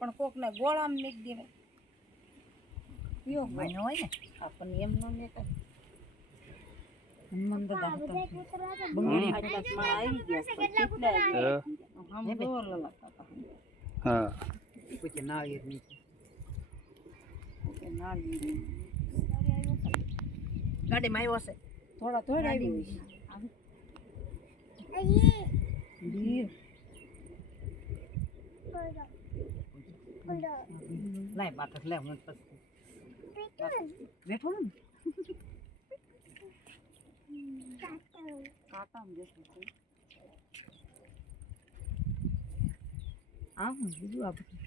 પણ કોકને ગોળામ મેક દેવે પીઓ માનો હોય ને આપણને એમ ન મેકે મન દાદા બંગડી હાટલા માં આવી ગયા પણ કેટલા હમ દોર લલાતા હા પછી નાળિયેર નીચે ઓકે નાળિયેર ગાડીમાં આવ્યો છે થોડા થોડા આવી દીર લાય બાકસ લે હું પછી બેઠો ને કાટા માં બેઠો છે આમ બીજું આ બધું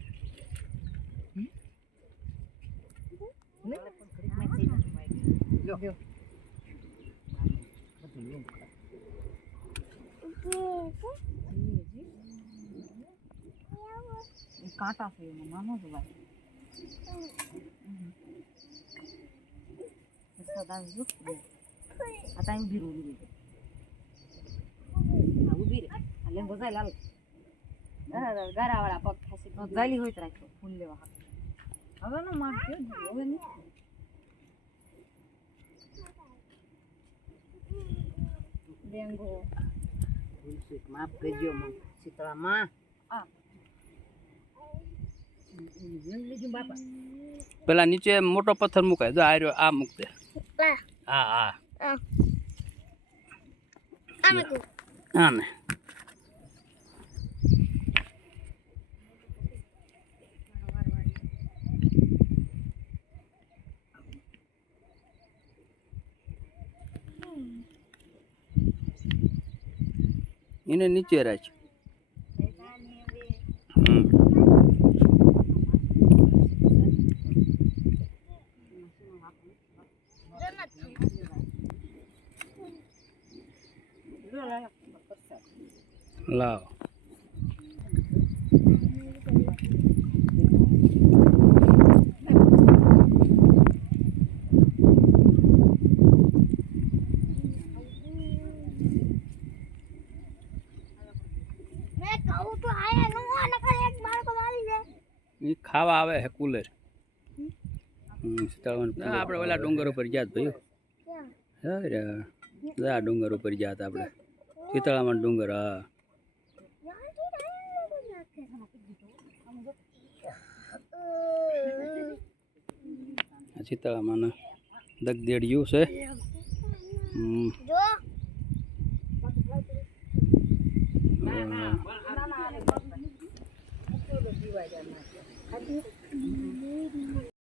લો બધું કાંટા છે એમાં નાનો જ ભાઈ સદા જો આ ટાઈમ ઉભી રે આ લેંગો જાય લાલ ગારાવાળા પગ ખાસી જાલી હોય તો રાખો ફૂલ લેવા હવે નો માર કે હવે નહીં લેંગો ફૂલ માફ કરજો માં શીતળા માં આ પેલા નીચે મોટો પથ્થર મુકાય જો આર્યો આ મૂક દે હા હા હા ને એને નીચે રાખ લાવ ખાવા આવે હે કુલર આપણે ઓલા ડુંગર ઉપર ગયા ભાઈ આ ડુંગર ઉપર ગયા હતા આપણે શીતળામાં ડુંગર હા શીતળામાં દગદેડિયું છે